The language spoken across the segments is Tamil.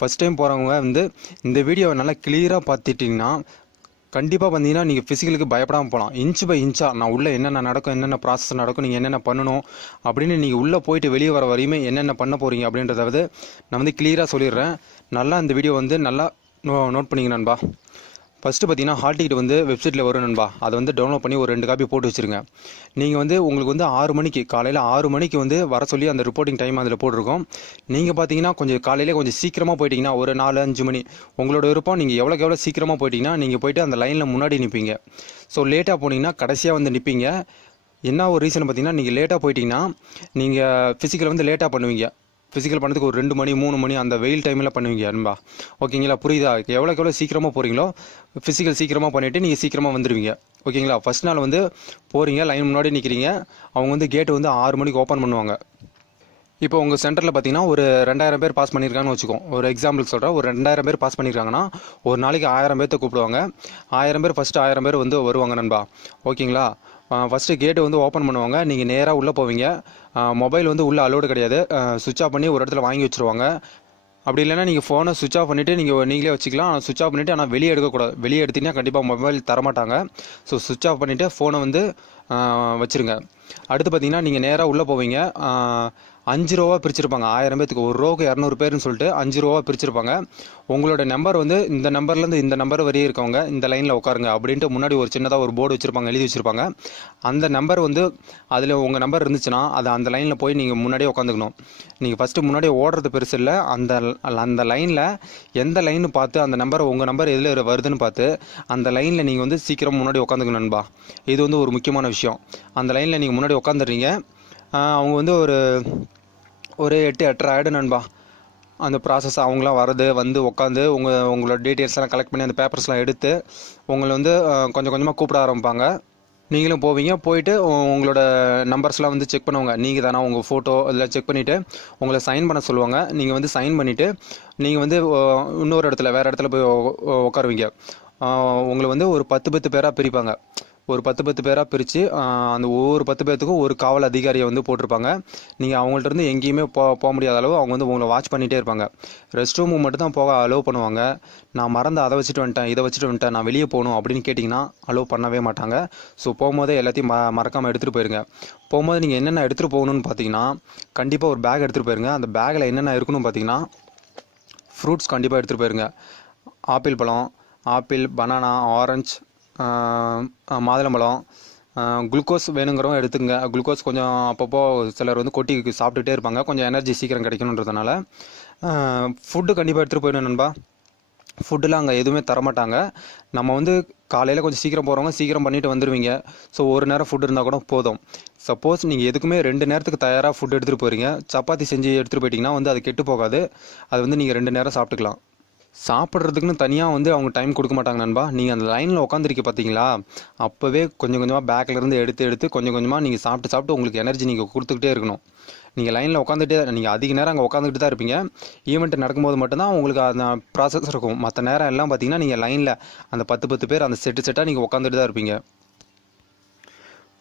ஃபஸ்ட் டைம் போகிறவங்க வந்து இந்த வீடியோவை நல்லா கிளியராக பார்த்துட்டிங்கன்னா கண்டிப்பாக பார்த்தீங்கன்னா நீங்கள் ஃபிசிக்கலுக்கு பயப்படாமல் போகலாம். இன்ச் பை இன்ச்சாக நான் உள்ளே என்னென்ன நடக்கும், என்னென்ன ப்ராசஸ் நடக்கும், நீங்கள் என்னென்ன பண்ணணும் அப்படின்னு நீங்கள் உள்ளே போயிட்டு வெளியே வர வரையுமே என்னென்ன பண்ண போகிறீங்க அப்படின்றத வந்து நான் வந்து கிளியராக சொல்லிடுறேன். நல்லா இந்த வீடியோ வந்து நல்லா நோட் பண்ணிங்க நண்பா. ஃபஸ்ட்டு பார்த்தீங்கன்னா ஹால் டிக்கெட் வந்து வெப்சைட்டில் வரும் நண்பா. அதை வந்து டவுன்லோட் பண்ணி ஒரு 2 காப்பி போட்டு வச்சுருங்க. நீங்கள் வந்து உங்களுக்கு வந்து 6 மணிக்கு காலையில் 6 மணிக்கு வந்து வர சொல்லி அந்த ரிப்போர்ட்டிங் டைம் அதில் போட்டிருக்கோம். நீங்கள் பார்த்தீங்கன்னா கொஞ்சம் காலையிலே கொஞ்சம் சீக்கிரமாக போயிட்டீங்கன்னா ஒரு 4-5 மணி உங்களோட விருப்பம். நீங்கள் எவ்வளோ சீக்கிரமாக போயிட்டீங்கன்னா நீங்கள் போய்ட்டு அந்த லைனில் முன்னாடி நிற்பீங்க. ஸோ லேட்டாக போனீங்கன்னா கடைசியாக வந்து நிற்பீங்க. என்ன ஒரு ரீசன் பார்த்தீங்கன்னா நீங்கள் லேட்டாக போயிட்டீங்கன்னா நீங்கள் ஃபிசிக்கலை வந்து லேட்டாக பண்ணுவீங்க. ஃபிசிக்கல் பண்ணுறதுக்கு ஒரு 2 மணி 3 மணி அந்த வெயில் டைமில் பண்ணுவீங்க நண்பா. ஓகேங்களா, புரியுதா? எவ்வளோ சீக்கிரமாக போகிறீங்களோ ஃபிசிக்கல் சீக்கிரமாக பண்ணிவிட்டு நீங்கள் சீக்கிரமாக வந்துடுவீங்க. ஓகேங்களா, ஃபஸ்ட் நாள் வந்து போகிறீங்க, லைன் முன்னாடி நிற்கிறீங்க. அவங்க வந்து கேட்டு வந்து 6 மணிக்கு ஓப்பன் பண்ணுவாங்க. இப்போ உங்கள் சென்டரில் பார்த்தீங்கன்னா ஒரு 2000 பேர் பாஸ் பண்ணியிருக்காங்கன்னு வச்சுக்கோம். ஒரு எக்ஸாம்பிளுக்கு சொல்கிறேன், ஒரு 2000 பேர் பாஸ் பண்ணியிருக்காங்கன்னா ஒரு நாளைக்கு 1000 பேர்த்த கூப்பிடுவாங்க. 1000 பேர் ஃபஸ்ட்டு 1000 பேர் வந்து வருவாங்க நண்பா. ஓகேங்களா, ஃபஸ்ட்டு கேட்டு வந்து ஓப்பன் பண்ணுவாங்க. நீங்கள் நேராக உள்ளே போவீங்க. மொபைல் வந்து உள்ளே அலோடு கிடையாது. சுவிட்ச் ஆஃப் பண்ணி ஒரு இடத்துல வாங்கி வச்சுருவாங்க. அப்படி இல்லைன்னா நீங்கள் ஃபோனை சுவிட்ச் ஆஃப் பண்ணிவிட்டு நீங்களே வச்சுக்கலாம். சுவிட்ச் ஆஃப் பண்ணிவிட்டு ஆனால் வெளியே எடுக்கக்கூடாது. வெளியே எடுத்திங்கன்னா கண்டிப்பாக மொபைல் தரமாட்டாங்க. ஸோ சுவிட்ச் ஆஃப் பண்ணிவிட்டு ஃபோனை வந்து வச்சுருங்க. அடுத்து பார்த்தீங்கன்னா நீங்கள் நேராக உள்ளே போவீங்க. 5 ரோவாக பிரிச்சிருப்பாங்க. 1000 பேத்துக்கு ஒரு ரோவுக்கு 200 பேர்னு சொல்லிட்டு 5 ரோவாக பிரிச்சிருப்பாங்க. உங்களோட நம்பர் வந்து இந்த நம்பர்லேருந்து இந்த நம்பர் வரையே இருக்கவங்க இந்த லைனில் உட்காருங்க அப்படின்ட்டு முன்னாடி ஒரு சின்னதாக ஒரு போர்டு வச்சுருப்பாங்க, எழுதி வச்சுருப்பாங்க. அந்த நம்பர் வந்து அதில் உங்கள் நம்பர் இருந்துச்சுன்னா அது அந்த லைனில் போய் நீங்கள் முன்னாடியே உட்காந்துக்கணும். நீங்கள் ஃபஸ்ட்டு முன்னாடியே ஓடுறது பெருசு இல்லை. அந்த லைனில் எந்த லைன்னு பார்த்து அந்த நம்பர் உங்கள் நம்பர் எதில் வருதுன்னு பார்த்து அந்த லைனில் நீங்கள் வந்து சீக்கிரம் முன்னாடி உட்காந்துக்கணும் நண்பா. இது வந்து ஒரு முக்கியமான விஷயம். அந்த லைனில் நீங்கள் முன்னாடி உட்காந்துடுறீங்க. அவங்க வந்து ஒரு 8-8:30 ஆகிடும் நண்பா. அந்த ப்ராசஸ் அவங்களாம் வரது வந்து உட்காந்து உங்களோட டீட்டெயில்ஸ்லாம் கலெக்ட் பண்ணி அந்த பேப்பர்ஸ்லாம் எடுத்து உங்களை வந்து கொஞ்சம் கொஞ்சமாக கூப்பிட ஆரம்பிப்பாங்க. நீங்களும் போவீங்க. போயிட்டு உங்களோட நம்பர்ஸ்லாம் வந்து செக் பண்ணுவாங்க. நீங்கள் தானே உங்கள் ஃபோட்டோ இதெல்லாம் செக் பண்ணிவிட்டு உங்களை சைன் பண்ண சொல்லுவாங்க. நீங்கள் வந்து சைன் பண்ணிவிட்டு நீங்கள் வந்து இன்னொரு இடத்துல வேறு இடத்துல போய் உட்காருவீங்க. உங்களை வந்து ஒரு 10 பேராக பிரிப்பாங்க. ஒரு 10 பேராக பிரித்து அந்த ஒவ்வொரு 10 பேர்த்துக்கும் ஒரு காவல் அதிகாரியை வந்து போட்டிருப்பாங்க. நீங்கள் அவங்கள்ட்ட இருந்து எங்கேயுமே போக முடியாத அளவு அவங்க வந்து உங்களை வாட்ச் பண்ணிகிட்டே இருப்பாங்க. ரெஸ்ட் ரூமுக்கு மட்டும் தான் போக அலோவ் பண்ணுவாங்க. நான் மறந்து அதை வச்சுட்டு வந்துட்டேன், இதை வச்சுட்டு வந்துட்டேன், நான் வெளியே போகணும் அப்படின்னு கேட்டிங்கன்னா அலோவ் பண்ணவே மாட்டாங்க. ஸோ போகும்போதே எல்லாத்தையும் மறக்காமல் எடுத்துகிட்டு போயிருங்க. போகும்போது நீங்கள் என்னென்ன எடுத்துகிட்டு போகணுன்னு பார்த்தீங்கன்னா கண்டிப்பாக ஒரு பேக் எடுத்துகிட்டு போயிருங்க. அந்த பேக்கில் என்னென்ன இருக்கணும்னு பார்த்தீங்கன்னா ஃப்ரூட்ஸ் கண்டிப்பாக எடுத்துகிட்டு போயிருங்க. ஆப்பிள் பழம், ஆப்பிள், பனானா, ஆரஞ்சு, மாதுளம்பழம், குளுக்கோஸ் வேணுங்கிறவங்க எடுத்துங்க. குளுக்கோஸ் கொஞ்சம் அப்பப்போ சிலர் வந்து கொட்டி சாப்பிட்டுட்டே இருப்பாங்க, கொஞ்சம் எனர்ஜி சீக்கிரம் கிடைக்கணுன்றதுனால. ஃபுட்டு கண்டிப்பாக எடுத்துகிட்டு போயிடணும் நண்பா. ஃபுட்டுலாம் அங்கே எதுவுமே தரமாட்டாங்க. நம்ம வந்து காலையில் கொஞ்சம் சீக்கிரம் போகிறவங்க சீக்கிரம் பண்ணிவிட்டு வந்துடுவீங்க. ஸோ ஒரு நேரம் ஃபுட் இருந்தால் கூட போதும். சப்போஸ் நீங்கள் எதுக்குமே 2 நேரத்துக்கு தயாராக ஃபுட் எடுத்துகிட்டு போகிறீங்க, சப்பாத்தி செஞ்சு எடுத்துகிட்டு போயிட்டிங்கன்னா வந்து அது கெட்டு போகாது. அது வந்து நீங்கள் 2 நேரம் சாப்பிட்டுக்கலாம். சாப்பிட்றதுக்குன்னு தனியாக வந்து அவங்க டைம் கொடுக்க மாட்டாங்க நண்பா. நீங்கள் அந்த லைனில் உட்காந்துருக்க பார்த்தீங்களா, அப்போவே கொஞ்சம் கொஞ்சமாக பேக்கிலேருந்து எடுத்து கொஞ்சம் கொஞ்சமாக நீங்கள் சாப்பிட்டு உங்களுக்கு எனர்ஜி நீங்கள் கொடுத்துக்கிட்டே இருக்கணும். நீங்கள் லைனில் உட்காந்துட்டே நீங்கள் அதிக நேரம் அங்கே உட்காந்துக்கிட்டு தான் இருப்பீங்க. ஈவெண்ட் நடக்கும்போது மட்டும்தான் உங்களுக்கு அந்த ப்ராசஸ் இருக்கும். மற்ற நேரம் எல்லாம் பார்த்தீங்கன்னா நீங்கள் லைனில் அந்த 10 பேர் அந்த செட்டாக நீங்கள் உட்காந்துட்டு தான் இருப்பீங்க.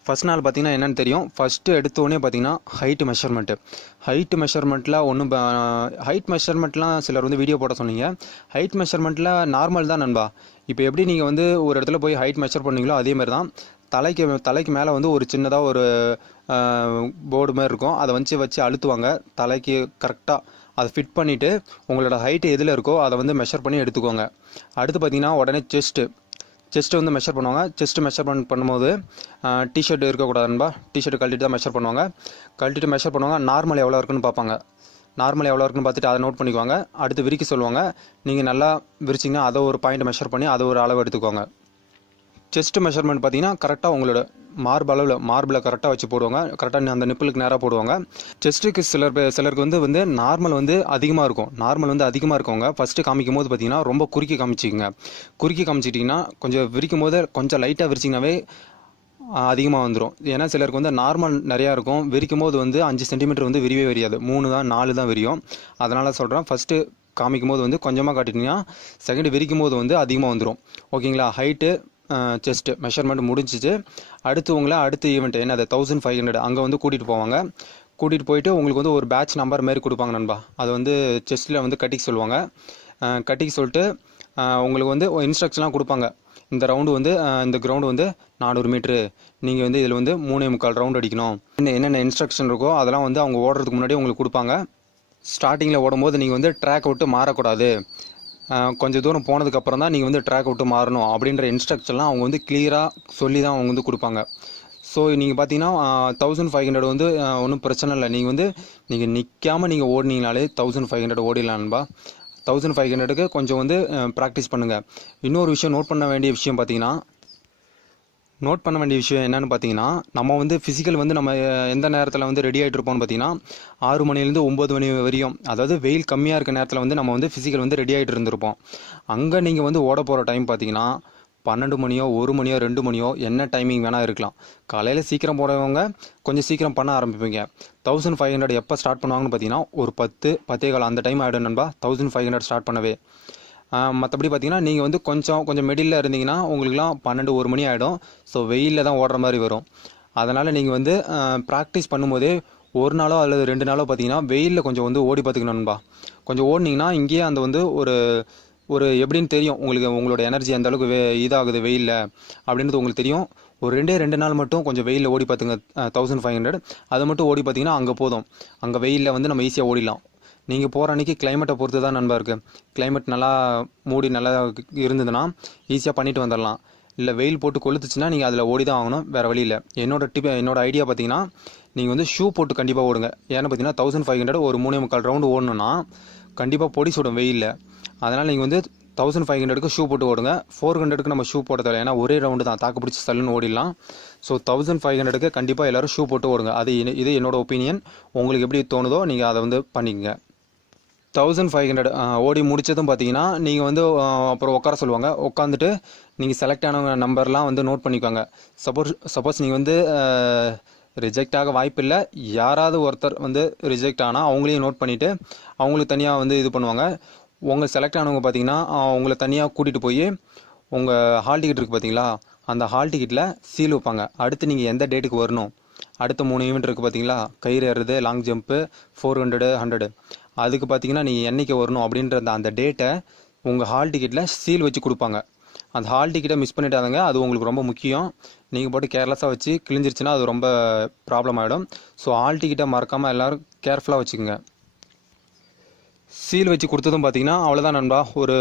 ஃபஸ்ட் நாள் பார்த்தீங்கன்னா என்னென்னு தெரியும். ஃபஸ்ட்டு எடுத்தோடனே பார்த்தீங்கன்னா ஹைட் மெஷர்மெண்ட்டில் ஹைட் மெஷர்மெண்ட்லாம் சிலர் வந்து வீடியோ போட சொன்னீங்க. ஹைட் மெஷர்மெண்ட்டில் நார்மல் தான் நண்பா. இப்போ எப்படி நீங்கள் வந்து ஒரு இடத்துல போய் ஹைட் மெஷர் பண்ணீங்களோ அதேமாதிரி தான். தலைக்கு மேலே வந்து ஒரு சின்னதாக ஒரு போர்டு மாதிரி இருக்கும். அதை வச்சு அழுத்துவாங்க. தலைக்கு கரெக்டாக அதை ஃபிட் பண்ணிவிட்டு உங்களோட ஹைட்டு எதில் இருக்கோ அதை வந்து மெஷர் பண்ணி எடுத்துக்கோங்க. அடுத்து பார்த்தீங்கன்னா உடனே செஸ்ட்டு வந்து மெஷர் பண்ணுவாங்க. செஸ்ட்டு மெஷர்மெண்ட் பண்ணும்போது டிஷர்ட் இருக்கக்கூடாதுன்பா. டிஷர்ட் கழட்டிட்டு தான் மெஷர் பண்ணுவாங்க. கழட்டிட்டு மெஷர் பண்ணுவாங்க. நார்மல் எவ்வளோ இருக்குன்னு பார்ப்பாங்க. நார்மல் எவ்வளோ இருக்குன்னு பார்த்துட்டு அதை நோட் பண்ணிக்குவாங்க. அடுத்து விரிக்க சொல்லுவாங்க. நீங்கள் நல்லா விரிச்சிங்கன்னா அதை ஒரு பாயிண்ட் மெஷர் பண்ணி அதை ஒரு அளவு எடுத்துக்கோங்க. செஸ்ட் மெஷர்மெண்ட் பார்த்தீங்கன்னா கரெக்டாக உங்களோட மார்பில் கரெக்டாக வச்சு போடுவாங்க. கரெக்டாக அந்த நிப்பிளுக்கு நேராக போடுவாங்க. செஸ்ட்டுக்கு சிலருக்கு வந்து நார்மல் வந்து அதிகமாக இருக்கும். நார்மல் வந்து அதிகமாக இருக்கவங்க ஃபஸ்ட்டு காமிக்கும் போது பார்த்தீங்கன்னா ரொம்ப குறுக்கி காமிச்சிட்டிங்கன்னா கொஞ்சம் விரிக்கும் போது கொஞ்சம் லைட்டாக விரிச்சிங்கனாவே அதிகமாக வந்துடும். ஏன்னா சிலருக்கு வந்து நார்மல் நிறையா இருக்கும். விரிக்கும் போது வந்து 5 சென்டிமீட்டர் வந்து விரிவே விரியாது, 3 தான் 4 தான் விரியும். அதனால் சொல்கிறேன், ஃபஸ்ட்டு காமிக்கும் போது வந்து கொஞ்சமாக காட்டிட்டிங்கன்னா செகண்ட் விரிக்கும் போது வந்து அதிகமாக வந்துடும். ஓகேங்களா, ஹைட்டு செஸ்ட்டு மெஷர்மெண்ட் முடிஞ்சிச்சு. அடுத்து ஈவெண்ட் என்னது 1500 அங்கே வந்து கூட்டிகிட்டு போவாங்க. கூட்டிகிட்டு போயிட்டு உங்களுக்கு வந்து ஒரு பேட்ச் நம்பர் மாரி கொடுப்பாங்க நண்பா. அது வந்து செஸ்ட்டில் வந்து கட்டிக்க சொல்லுவாங்க. கட்டிக்க சொல்லிட்டு உங்களுக்கு வந்து இன்ஸ்ட்ரக்ஷன்லாம் கொடுப்பாங்க. இந்த ரவுண்டு வந்து இந்த கிரவுண்டு வந்து 400 மீட்ரு, நீங்கள் வந்து இதில் வந்து 3.25 ரவுண்ட் அடிக்கணும். என்னென்ன இன்ஸ்ட்ரக்ஷன் இருக்கோ அதெல்லாம் வந்து அவங்க ஓடுறதுக்கு முன்னாடி உங்களுக்கு கொடுப்பாங்க. ஸ்டார்டிங்கில் ஓடும்போது நீங்கள் வந்து ட்ராக் விட்டு மாறக்கூடாது, கொஞ்சம் தூரம் போனதுக்கப்புறம் தான் நீங்கள் வந்து ட்ராக் விட்டு மாறணும் அப்படின்ற இன்ஸ்ட்ரக்ஷன்லாம் அவங்க வந்து கிளியராக சொல்லி தான் அவங்க வந்து கொடுப்பாங்க. ஸோ நீங்கள் பார்த்தீங்கன்னா 1500 வந்து ஒன்றும் பிரச்சனை இல்லை. நீங்கள் நிற்காமல் நீங்கள் ஓடினீங்கனாலே 1500 ஓடிடலாம்பா. 1500க்கு கொஞ்சம் வந்து ப்ராக்டிஸ் பண்ணுங்கள். இன்னொரு விஷயம் நோட் பண்ண வேண்டிய விஷயம் என்னென்னு பார்த்தீங்கன்னா, நம்ம வந்து ஃபிசிக்கல் வந்து நம்ம எந்த நேரத்தில் வந்து ரெடி ஆகிட்டு இருப்போம்னு பார்த்தீங்கன்னா 6 மணிலேருந்து 9 மணி வரையும், அதாவது வெயில் கம்மியாக இருக்க நேரத்தில் வந்து நம்ம வந்து ஃபிசிக்கல் வந்து ரெடி ஆகிட்டு இருந்திருப்போம். அங்கே நீங்கள் வந்து ஓட போகிற டைம் பார்த்தீங்கன்னா 12 மணியோ 1 மணியோ 2 மணியோ என்ன டைமிங் வேணால் இருக்கலாம். காலையில் சீக்கிரம் போகிறவங்க கொஞ்சம் சீக்கிரம் பண்ண ஆரம்பிப்பீங்க. 1500 எப்போ ஸ்டார்ட் பண்ணுவாங்கன்னு பார்த்தீங்கன்னா ஒரு 10-10:15 அந்த டைம் ஆகிடும் நண்பா 1500 ஸ்டார்ட் பண்ணவே. மற்றபடி பார்த்தீங்கன்னா நீங்கள் வந்து கொஞ்சம் மிடில் இருந்தீங்கன்னா உங்களுக்குலாம் 12-1 மணி ஆகிடும். ஸோ வெயிலில் தான் ஓடுற மாதிரி வரும். அதனால் நீங்கள் வந்து ப்ராக்டிஸ் பண்ணும்போதே ஒரு நாளோ அல்லது 2 நாளோ பார்த்தீங்கன்னா வெயிலில் கொஞ்சம் வந்து ஓடி பார்த்துக்கணும் நண்பா. கொஞ்சம் ஓடினீங்கன்னா இங்கேயே அந்த வந்து ஒரு எப்படின்னு தெரியும் உங்களுக்கு, உங்களோட எனர்ஜி அந்த அளவுக்கு இதாகுது வெயிலில் அப்படின்றது உங்களுக்கு தெரியும். ஒரு 2 நாள் மட்டும் கொஞ்சம் வெயிலில் ஓடி பார்த்துங்க 1500 அதை மட்டும் ஓடி பார்த்தீங்கன்னா அங்கே போதும். அங்கே வெயிலில் வந்து நம்ம ஈஸியாக ஓடிடலாம். நீங்கள் போகிற அன்றைக்கி கிளைமேட்டை பொறுத்து தான் நண்பா இருக்குது. கிளைமேட் நல்லா மூடி நல்லா இருந்ததுன்னா ஈஸியாக பண்ணிட்டு வந்துடலாம். இல்லை வெயில் போட்டு கொளுத்துச்சுன்னா நீங்கள் அதில் ஓடி தான் ஆகணும், வேறு வழி இல்லை. என்னோட ஐடியா பார்த்தீங்கன்னா நீங்கள் வந்து ஷூ போட்டு கண்டிப்பாக ஓடுங்க. ஏன்னு பார்த்தீங்கன்னா 1500 ஒரு 3.25 ரவுண்டு ஓடணுன்னா கண்டிப்பாக பொடி சுடும் வெயிலில். அதனால் நீங்கள் வந்து 1500க்கு ஷூ போட்டு ஓடுங்க. 400க்கு நம்ம ஷூ போட தேவை, ஏன்னா ஒரே ரவுண்டு தான், தாக்கு பிடிச்சி சல்லுன்னு ஓடிடலாம். ஸோ 1500க்கு கண்டிப்பாக எல்லோரும் ஷூ போட்டு ஓடுங்க. இது என்னோட ஒப்பீனியன். உங்களுக்கு எப்படி தோணுதோ நீங்கள் அதை வந்து பண்ணிக்கங்க. 1500 ஓடி முடித்ததும் பார்த்தீங்கன்னா நீங்கள் வந்து அப்புறம் உட்கார சொல்லுவாங்க. உட்காந்துட்டு நீங்கள் செலக்ட் ஆனவங்க நம்பர்லாம் வந்து நோட் பண்ணிக்கோங்க. சப்போஸ் நீங்கள் வந்து ரிஜெக்ட் ஆக வாய்ப்பு இல்லை, யாராவது ஒருத்தர் வந்து ரிஜெக்ட் ஆனால் அவங்களையும் நோட் பண்ணிவிட்டு அவங்களுக்கு தனியாக வந்து இது பண்ணுவாங்க. உங்கள் செலக்ட் ஆனவங்க பார்த்தீங்கன்னா உங்களை தனியாக கூட்டிகிட்டு போய் உங்கள் ஹால் டிக்கெட் இருக்குது பார்த்தீங்களா, அந்த ஹால் டிக்கெட்டில் சீல் வைப்பாங்க. அடுத்து நீங்கள் எந்த டேட்டுக்கு வரணும், அடுத்த 3 ஈவெண்ட் இருக்குது பார்த்தீங்களா, கயிறு ஏறுறது, லாங் ஜம்ப்பு, 400, 100, அதுக்கு பார்த்தீங்கன்னா நீங்கள் என்றைக்கு வரணும் அப்படின்ற அந்த டேட்டை உங்கள் ஹால் டிக்கெட்டில் சீல் வச்சு கொடுப்பாங்க. அந்த ஹால் டிக்கெட்டை மிஸ் பண்ணிட்டாங்க, அது உங்களுக்கு ரொம்ப முக்கியம். நீங்கள் போட்டு கேர்லெஸ்ஸாக வச்சு கிழிஞ்சிருச்சுன்னா அது ரொம்ப ப்ராப்ளம் ஆகிடும். ஸோ ஹால் டிக்கெட்டை மறக்காமல் எல்லோரும் கேர்ஃபுல்லாக வச்சுக்கோங்க. சீல் வச்சு கொடுத்ததும் பார்த்தீங்கன்னா அவ்வளோதான் நண்பா. ஒரு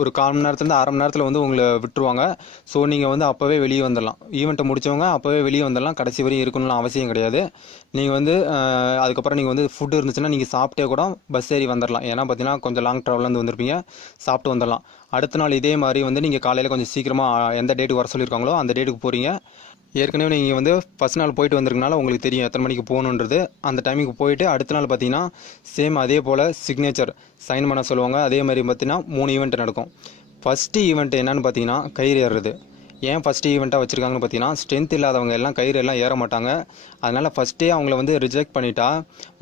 1/4 மணி நேரத்துலேருந்து அரை மணி நேரத்தில் வந்து உங்களை விட்டுருவாங்க. ஸோ நீங்கள் வந்து அப்போவே வெளியே வந்துடலாம். ஈவெண்ட்டை முடித்தவங்க அப்போவே வெளியே வந்துடலாம். கடைசி வரையும் இருக்கணும்னு அவசியம் கிடையாது. நீங்கள் வந்து அதுக்கப்புறம் நீங்கள் வந்து ஃபுட்டு இருந்துச்சுன்னா நீங்கள் சாப்பிட்டே கூட பஸ் ஏறி வந்துடலாம். ஏன்னா பார்த்தீங்கன்னா கொஞ்சம் லாங் ட்ராவல்லேருந்து வந்திருப்பீங்க, சாப்பிட்டு வந்துடலாம். அடுத்த நாள் இதே மாதிரி வந்து நீங்கள் காலையில் கொஞ்சம் சீக்கிரமாக எந்த டேட்டுக்கு வர சொல்லியிருக்காங்களோ அந்த டேட்டுக்கு போகிறீங்க. ஏற்கனவே நீங்கள் வந்து ஃபஸ்ட் நாள் போயிட்டு வந்திருக்கனால உங்களுக்கு தெரியும் எத்தனை மணிக்கு போகணுன்றது. அந்த டைமுக்கு போயிட்டு அடுத்த நாள் பார்த்தீங்கன்னா சேம் அதே போல் சிக்னேச்சர் சைன் பண்ண சொல்லுவாங்க. அதே மாதிரி பார்த்தீங்கன்னா 3 ஈவெண்ட் நடக்கும். ஃபஸ்ட்டு ஈவெண்ட் என்னென்னு பார்த்தீங்கன்னா கயிறு ஏறுறது. ஏன் ஃபஸ்ட்டு ஈவெண்ட்டாக வச்சுருக்காங்கன்னு பார்த்தீங்கன்னா ஸ்ட்ரென்த் இல்லாதவங்க எல்லாம் கயிறு எல்லாம் ஏற மாட்டாங்க. அதனால் ஃபஸ்ட்டே அவங்கள வந்து ரிஜெக்ட் பண்ணிட்டா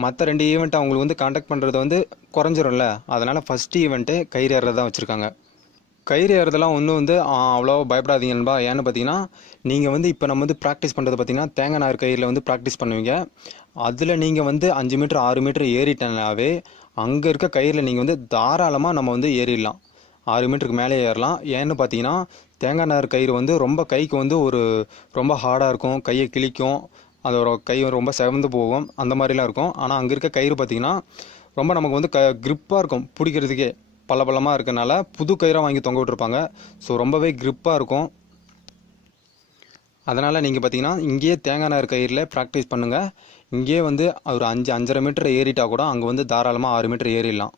மற்ற 2 ஈவெண்ட் அவங்களுக்கு வந்து கான்டாக்ட் பண்ணுறது வந்து குறைஞ்சிரும்ல. அதனால் ஃபஸ்ட்டு ஈவெண்ட்டு கயிறு ஏறுறது தான் வச்சுருக்காங்க. கயிறு ஏறுறதெல்லாம் ஒன்றும் வந்து அவ்வளோ பயப்படாதீங்க நண்பா. ஏன்னு பார்த்தீங்கன்னா நீங்கள் வந்து இப்போ நம்ம வந்து ப்ராக்டிஸ் பண்ணுறது பார்த்தீங்கன்னா தேங்காய் நார் கயிறில் வந்து ப்ராக்டிஸ் பண்ணுவீங்க. அதில் நீங்கள் வந்து 5 மீட்டர் 6 மீட்டர் ஏறிட்டனாவே அங்கே இருக்க கயிறில் நீங்கள் வந்து தாராளமாக நம்ம வந்து ஏறிடலாம். 6 மீட்டருக்கு மேலே ஏறலாம். ஏன்னு பார்த்தீங்கன்னா தேங்காய் நார் கயிறு வந்து ரொம்ப கைக்கு வந்து ரொம்ப ஹார்டாக இருக்கும், கையை கிழிக்கும், அதோட கை ரொம்ப செவந்து போகும், அந்த மாதிரிலாம் இருக்கும். ஆனால் அங்கே இருக்க கயிறு பார்த்தீங்கன்னா ரொம்ப நமக்கு வந்து க்ரிப்பாக இருக்கும், பிடிக்கிறதுக்கே பள்ளமாக இருக்கனால புது கயிறாக வாங்கி தொங்க விட்டுருப்பாங்க. ஸோ ரொம்பவே க்ரிப்பாக இருக்கும். அதனால் நீங்கள் பார்த்தீங்கன்னா இங்கேயே தேங்காய் நார் கயிறில் ப்ராக்டிஸ் பண்ணுங்கள். இங்கேயே வந்து ஒரு 5-5.5 மீட்டர் ஏறிட்டால் கூட அங்கே வந்து தாராளமாக 6 மீட்டர் ஏறிடலாம்.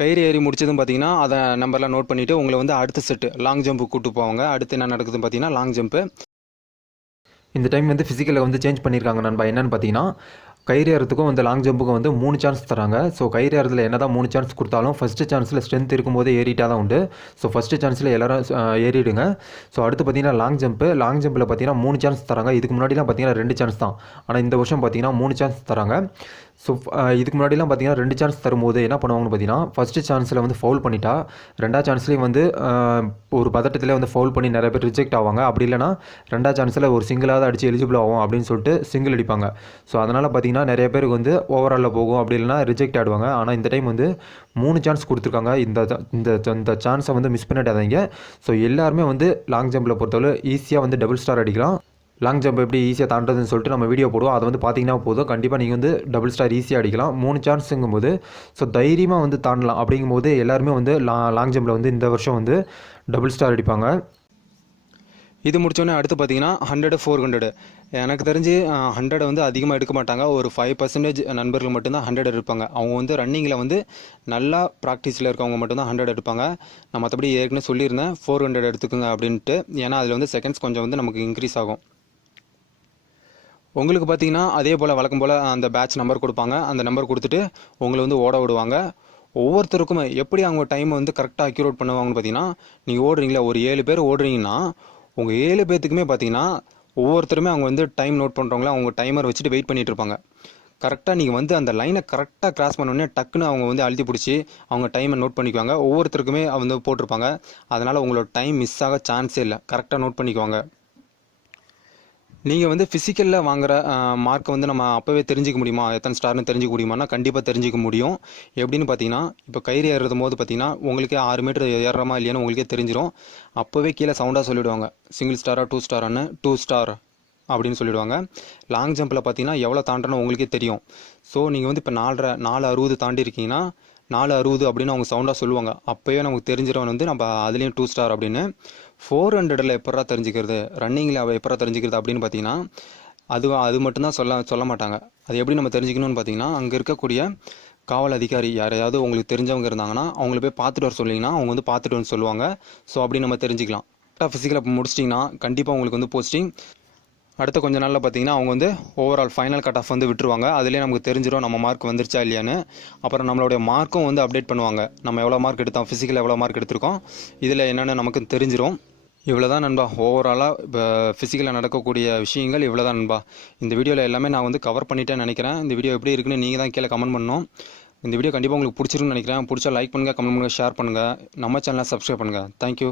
கயிறு ஏறி முடிச்சதும் பார்த்தீங்கன்னா அதை நம்பர்லாம் நோட் பண்ணிவிட்டு உங்களை வந்து அடுத்த செட்டு லாங் ஜம்ப்பு கூப்பிட்டு போவாங்க. அடுத்து என்ன நடக்குதுன்னு பார்த்தீங்கன்னா லாங் ஜம்ப்பு. இந்த டைம் வந்து ஃபிசிக்கலில் வந்து சேஞ்ச் பண்ணியிருக்காங்க நண்பா. என்னென்னு பார்த்தீங்கன்னா கயிறு ஏறத்துக்கும் வந்து லாங் ஜம்புக்கும் வந்து 3 சான்ஸ் தராங்க. ஸோ கயிறு ஏறதுல என்ன தான் 3 சான்ஸ் கொடுத்தாலும் ஃபஸ்ட்டு சான்ஸில் ஸ்ட்ரென்த் இருக்கும்போதே ஏறிட்டா தான் உண்டு. ஸோ ஃபஸ்ட்டு சான்ஸில் எல்லோரும் ஏறிடுங்க. ஸோ அடுத்து பார்த்தீங்கன்னா லாங் ஜம்பில் பார்த்தீங்கன்னா 3 சான்ஸ் தராங்க. இதுக்கு முன்னாடிலாம் பார்த்தீங்கன்னா 2 சான்ஸ் தான். ஆனால் இந்த வருஷம் பார்த்தீங்கன்னா 3 சான்ஸ் தராங்க. ஸோ இதுக்கு முன்னாடிலாம் பார்த்தீங்கன்னா 2 சான்ஸ் தரும்போது என்ன பண்ணுவாங்கன்னு பார்த்தீங்கன்னா ஃபஸ்ட்டு சான்ஸில் வந்து ஃபவுல் பண்ணிட்டா 2ஆவது சான்ஸ்லேயும் வந்து ஒரு பதட்டத்தில் வந்து ஃபவுல் பண்ணி நிறைய பேர் ரிஜெக்ட் ஆவாங்க. அப்படி இல்லைனா 2ஆவது சான்ஸில் ஒரு சிங்கிளாவது அடித்து எலிஜிபிள் ஆகும் அப்படின்னு சொல்லிட்டு சிங்கிள் அடிப்பாங்க. ஸோ அதனால் பார்த்தீங்கன்னா நிறைய பேருக்கு வந்து ஓவராலில் போகும், அப்படி இல்லைனா ரிஜெக்ட் ஆடுவாங்க. ஆனால் இந்த டைம் வந்து 3 சான்ஸ் கொடுத்துருக்காங்க. இந்த சான்ஸை வந்து மிஸ் பண்ணிடாதீங்க. ஸோ எல்லாருமே வந்து லாங் ஜம்பில் பொறுத்தவரை ஈஸியாக வந்து டபுள் ஸ்டார் அடிக்கலாம். லாங் ஜம்ப் எப்படி ஈஸியாக தாண்டதுன்னு சொல்லிட்டு நம்ம வீடியோ போடுவோம். அதை வந்து பார்த்தீங்கன்னா போதும், கண்டிப்பாக நீங்கள் வந்து டபுள் ஸ்டார் ஈஸியாக அடிக்கலாம். 3 சான்ஸுங்கும்போது ஸோ தைரியமாக வந்து தாண்டலாம். அப்படிங்கும்போது எல்லாருமே வந்து லாங் ஜம்பில் வந்து இந்த வருஷம் வந்து டபுள் ஸ்டார் அடிப்பாங்க. இது முடிச்சோடனே அடுத்து பார்த்தீங்கன்னா 100, 400. எனக்கு தெரிஞ்சு 100 வந்து அதிகமாக எடுக்க மாட்டாங்க. ஒரு 5% நண்பர்கள் மட்டும்தான் 100 எடுப்பாங்க. அவங்க வந்து ரன்னிங்கில் வந்து நல்லா ப்ராக்டிஸில் இருக்கவங்க மட்டும்தான் 100 எடுப்பாங்க. நான் மற்றபடி ஏற்கனவே சொல்லியிருந்தேன் 400 எடுத்துக்குங்க அப்படின்ட்டு. ஏன்னா அதில் வந்து செகண்ட்ஸ் கொஞ்சம் வந்து நமக்கு இன்க்ரீஸ் ஆகும். உங்களுக்கு பார்த்தீங்கன்னா அதே போல் வழக்கம் போல் அந்த பேட்ச் நம்பர் கொடுப்பாங்க. அந்த நம்பர் கொடுத்துட்டு உங்களை வந்து ஓட விடுவாங்க. ஒவ்வொருத்தருக்குமே எப்படி அவங்க டைமை வந்து கரெக்டாக அக்யூரேட் பண்ணுவாங்கன்னு பார்த்தீங்கன்னா, நீங்கள் ஓடுறீங்களா, ஒரு 7 பேர் ஓடுறீங்கன்னா உங்கள் 7 பேர்த்துக்குமே பார்த்தீங்கன்னா ஒவ்வொருத்தருமே அவங்க வந்து டைம் நோட் பண்ணுறவங்கள அவங்க டைமர் வச்சுட்டு வெயிட் பண்ணிகிட்டு இருப்பாங்க. கரெக்டாக நீங்கள் வந்து அந்த லைனை கரெக்டாக கிராஸ் பண்ணோடனே டக்குன்னு அவங்க வந்து அழுத்தி பிடிச்சி அவங்க டைமை நோட் பண்ணிக்குவாங்க. ஒவ்வொருத்தருக்குமே வந்து போட்டிருப்பாங்க. அதனால் உங்களோட டைம் மிஸ் ஆக சான்ஸே இல்லை. கரெக்டாக நோட் பண்ணிக்குவாங்க. நீங்கள் வந்து ஃபிசிக்கலில் வாங்குகிற மார்க்கை வந்து நம்ம அப்போவே தெரிஞ்சிக்க முடியுமா, எத்தனை ஸ்டார்னு தெரிஞ்சிக்க முடியுமானா கண்டிப்பாக தெரிஞ்சிக்க முடியும். எப்படின்னு பார்த்தீங்கன்னா, இப்போ கயிறு ஏறுறது போது பார்த்தீங்கன்னா உங்களுக்கே 6 மீட்டர் ஏறுறமா இல்லையான்னு உங்களுக்கே தெரிஞ்சிடும். அப்போவே கீழே சவுண்டாக சொல்லிவிடுவாங்க, சிங்கிள் ஸ்டாரா 2 ஸ்டாரான்னு. 2 ஸ்டார் அப்படின்னு சொல்லிவிடுவாங்க. லாங் ஜம்பில் பார்த்தீங்கன்னா எவ்வளோ தாண்டணும் உங்களுக்கே தெரியும். ஸோ நீங்கள் வந்து இப்போ 4:60 தாண்டி இருக்கீங்கன்னா 4:60 அப்படின்னு அவங்க சவுண்டாக சொல்லுவாங்க. அப்போயே நமக்கு தெரிஞ்சிடும் வந்து நம்ம அதுலேயும் 2 ஸ்டார் அப்படின்னு. 400 எப்படா தெரிஞ்சுக்கிறது, ரன்னிங்கில் எப்படா தெரிஞ்சுக்கிறது அப்படின்னு பார்த்தீங்கன்னா அது மட்டும்தான் சொல்ல மாட்டாங்க. அது எப்படி நம்ம தெரிஞ்சுக்கணும்னு பார்த்தீங்கன்னா, அங்கே இருக்கக்கூடிய காவல் அதிகாரி யாரையாவது உங்களுக்கு தெரிஞ்சவங்க இருந்தாங்கன்னா அவங்கள போய் பார்த்துட்டு வர சொல்லிங்கன்னா அவங்க வந்து பார்த்துட்டு வந்து சொல்லுவாங்க. ஸோ அப்படி நம்ம தெரிஞ்சுக்கலாம். கரெக்டாக ஃபிசிக்கலாக முடிச்சிட்டிங்கன்னா கண்டிப்பாக உங்களுக்கு வந்து போஸ்டிங். அடுத்த கொஞ்ச நாளில் பார்த்தீங்கன்னா அவங்க வந்து ஓவரால் ஃபைனல் கட் ஆஃப் வந்து விட்டுருவாங்க. அதுலேயே நமக்கு தெரிஞ்சிடும் நம்ம மார்க் வந்துருச்சா இல்லையான்னு. அப்புறம் நம்மளுடைய மார்க்கும் வந்து அப்டேட் பண்ணுவாங்க. நம்ம எவ்வளோ மார்க் எடுத்தோம், ஃபிசிக்கல் எவ்வளோ மார்க் எடுத்திருக்கோம், இதில் என்னென்னு நமக்கு தெரிஞ்சிடும். இவ்வளோ தான் நண்பா. ஓவராலாக இப்போ ஃபிசிக்கலில் நடக்கக்கூடிய விஷயங்கள் இவ்வளோ தான் நண்பா. இந்த வீடியோவில் எல்லாமே நான் வந்து கவர் பண்ணிட்டேன்னு நினைக்கிறேன். இந்த வீடியோ எப்படி இருக்குன்னு நீங்கள் தான் கீழே கமெண்ட் பண்ணணும். இந்த வீடியோ கண்டிப்பாக உங்களுக்கு பிடிச்சிருக்குன்னு நினைக்கிறேன். பிடிச்சா லைக் பண்ணுங்கள், கமெண்ட் பண்ணுங்கள், ஷேர் பண்ணுங்கள். நம்ம சேனலை சப்ஸ்கிரைப் பண்ணுங்கள். தேங்க்யூ.